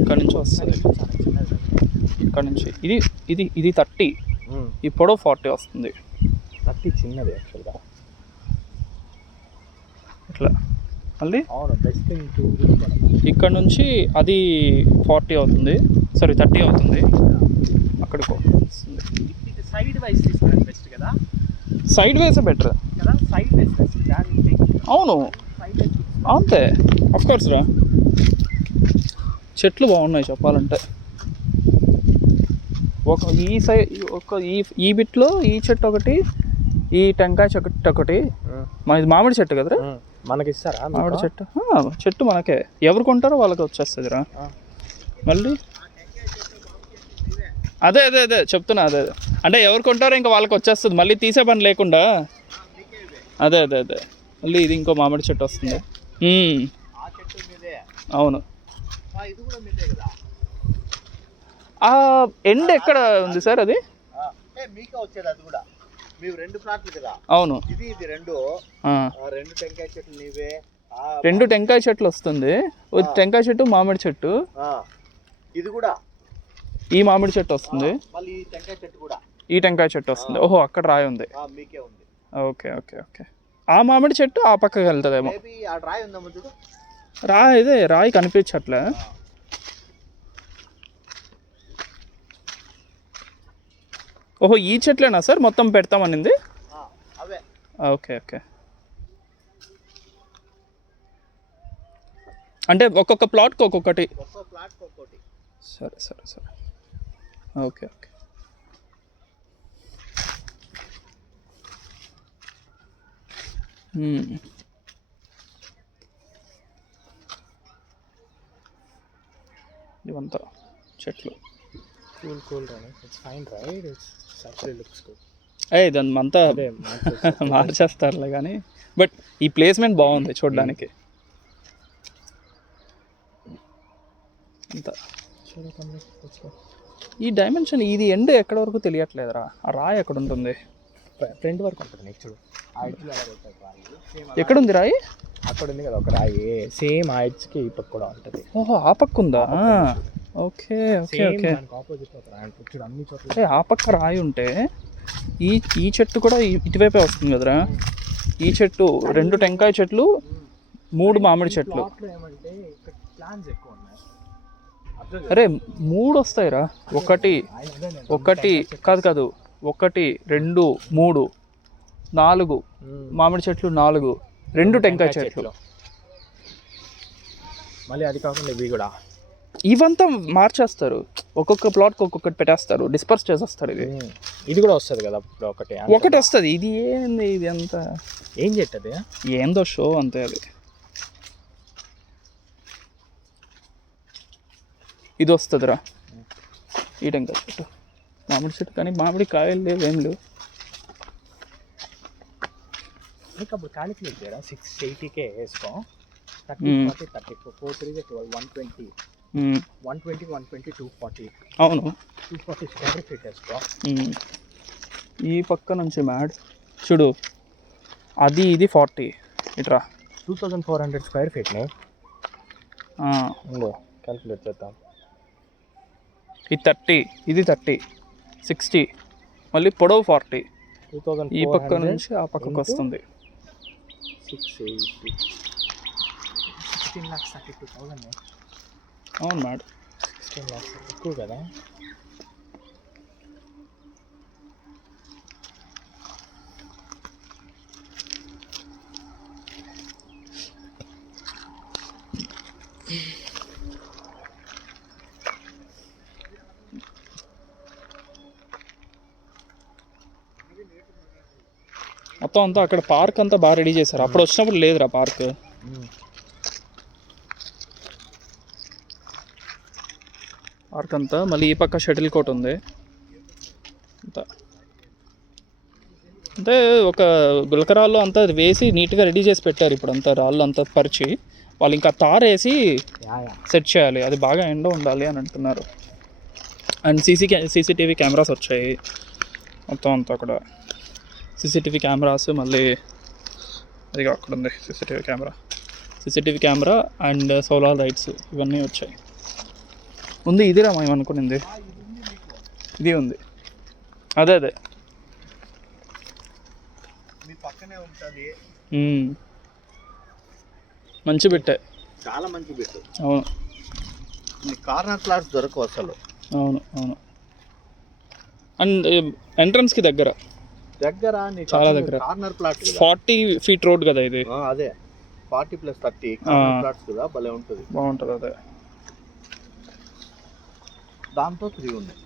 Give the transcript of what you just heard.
ఇక్కడ నుంచి వస్తుంది, ఇక్కడ నుంచి ఇది ఇది ఇది 30, ఈ పొడవు 40 వస్తుంది. 30 చిన్నది యాక్చువల్గా ఇట్లా. మళ్ళీ అవును బెస్ట్ ఇక్కడ నుంచి అది 40 అవుతుంది, సారీ 30 అవుతుంది. అక్కడికి వస్తుంది. సైడ్ వైజ్ తీసుకోవడం బెస్ట్ కదా, సైడ్ వేసే బెటర్ కదా, సైడ్ వైజ్ బెస్ట్. అవును అంతే, అఫ్కోర్స్ రా. చెట్లు బాగున్నాయి చెప్పాలంటే. ఒక ఈ సైడ్ ఒక ఈ బిట్లో ఈ చెట్టు ఒకటి, ఈ టెంకాయ చెట్టు ఒకటి. ఇది మామిడి చెట్టు కదరా, మనకి ఇస్తారా మామిడి చెట్టు? చెట్టు మనకే, ఎవరు కొంటారో వాళ్ళకి వచ్చేస్తుందిరా. మళ్ళీ అదే అదే అదే చెప్తున్నా, అదే అంటే ఎవరు కొంటారో ఇంకా వాళ్ళకి వచ్చేస్తుంది, మళ్ళీ తీసే పని లేకుండా. అదే అదే అదే మళ్ళీ ఇది ఇంకో మామిడి చెట్టు వస్తుంది. అవును. ఆ ఎండ్ ఎక్కడ ఉంది సార్ అది? అవును, రెండు టెంకాయ చెట్లు వస్తుంది. టెంకాయ చెట్టు, మామిడి చెట్టు, ఇది కూడా ఈ మామిడి చెట్టు వస్తుంది, ఈ టెంకాయ చెట్టు వస్తుంది. ఓహో అక్కడ రాయి ఉంది. Okay okay okay. ఆ మామిడి చెట్టు ఆ పక్కకి వెళ్తుందేమో. రాయి ఇదే, రాయి కనిపించట్లే. ఓహో ఈ చెట్లేనా సార్ మొత్తం పెడతామనింది? Okay okay. అంటే ఒక్కొక్క ప్లాట్కి ఒక్కొక్కటి. సరే సరే సరే, ఓకే ఓకే. ఇవంతా చెట్లు. దాన్ని అంతా మార్చేస్తారులే కానీ, బట్ ఈ ప్లేస్మెంట్ బాగుంది చూడడానికి. అంతా ఈ డైమెన్షన్, ఇది ఎండ్ ఎక్కడ వరకు తెలియట్లేదురా. ఆ రాయి ఎక్కడ ఉంటుంది? ఫ్రంట్ వరకు ఉంటుంది. నెక్స్ట్ ఎక్కడుంది రాయి? అక్కడ ఉంది కదా ఒక రాయి, సేమ్ ఆ ఎడ్జ్కి ఈ పక్క కూడా ఉంటుంది. ఓహో ఆ పక్క ఉందా? Okay okay okay. ఆ పక్క రాయి ఉంటే ఈ చెట్టు కూడా ఇటువైపే వస్తుంది కదరా. ఈ చెట్టు, రెండు టెంకాయ చెట్లు, 3 మామిడి చెట్లు. అరే 3 వస్తాయిరా. ఒకటి కాదు 1 2 3 4 మామిడి చెట్లు, 4 2 టెంకాయ చెట్లు. మళ్ళీ అది కాకుండా ఇవి కూడా, ఇవంతా మార్చేస్తారు, ఒక్కొక్క ప్లాట్కి ఒక్కొక్కటి పెట్టేస్తారు, డిస్పర్స్ చేసేస్తారు. ఇది కూడా వస్తుంది కదా ఒకటి వస్తుంది. ఇది ఏంది, ఇది అంతా ఏం చెట్టది? ఏందో షో అంతే అది. ఇది వస్తుందిరా ఈ టెంకాయ చెట్టు, మామిడి చెట్టు. కానీ మామిడి కాయలు లేవు, ఏం లేవు. అప్పుడు క్యాలిక్యులేట్ చేయరా, 680K వేసుకో, 30 40 34 4 3 12 120 120 120 240. అవును 240 స్క్వేర్ ఫీట్ వేసుకో. ఈ పక్క నుంచి మ్యాడ్ చూడు, అది ఇది 40 ఇట్రా 2400 స్క్వేర్ ఫీట్ని క్యాలిక్యులేట్ చేద్దాం. ఇది 30, ఇది 30 60, మళ్ళీ పొడవు 40. ఈ పక్క నుంచి ఆ పక్కకు వస్తుంది. 680 16,32,000. అవును మ్యాడ్, 16 lakhs ఎక్కువ కదా. మొత్తం అంతా అక్కడ పార్క్ అంతా బాగా రెడీ చేశారు. అప్పుడు వచ్చినప్పుడు లేదురా పార్క్. పార్క్ అంతా, మళ్ళీ ఈ పక్క షటిల్ కోర్ట్ ఉంది అంతా. అంటే ఒక గులకరాళ్ళు అంతా వేసి నీట్గా రెడీ చేసి పెట్టారు. ఇప్పుడు అంతా రాళ్ళు అంతా పరిచి వాళ్ళు ఇంకా తార్ వేసి సెట్ చేయాలి. అది బాగా ఎండ ఉండాలి అని అంటున్నారు. అండ్ సీసీటీవీ కెమెరాస్ వచ్చాయి మొత్తం అంతా. అక్కడ సీసీటీవీ కెమెరాస్, మళ్ళీ అది అక్కడ ఉంది CCTV camera and solar lights ఇవన్నీ వచ్చాయి. ఉంది ఇదిరా మేము అనుకునింది, ఇది ఉంది. అదే అదే మీ పక్కనే ఉంటుంది. మంచి బిట్టే, చాలా మంచి బిట్టు. అవును కార్నర్ ప్లాట్స్ దొరకవు అసలు. అవును అవును. అండ్ ఎంట్రన్స్కి దగ్గర చాలా దగ్గర కార్నర్ ప్లాట్ 40 feet రోడ్ కదా ఇది. అదే 40+30 కార్నర్ ప్లాట్స్ కదా, భలే ఉంటుంది, బాగుంటుంది. అదే దాంతో 3 ఉన్నాయి.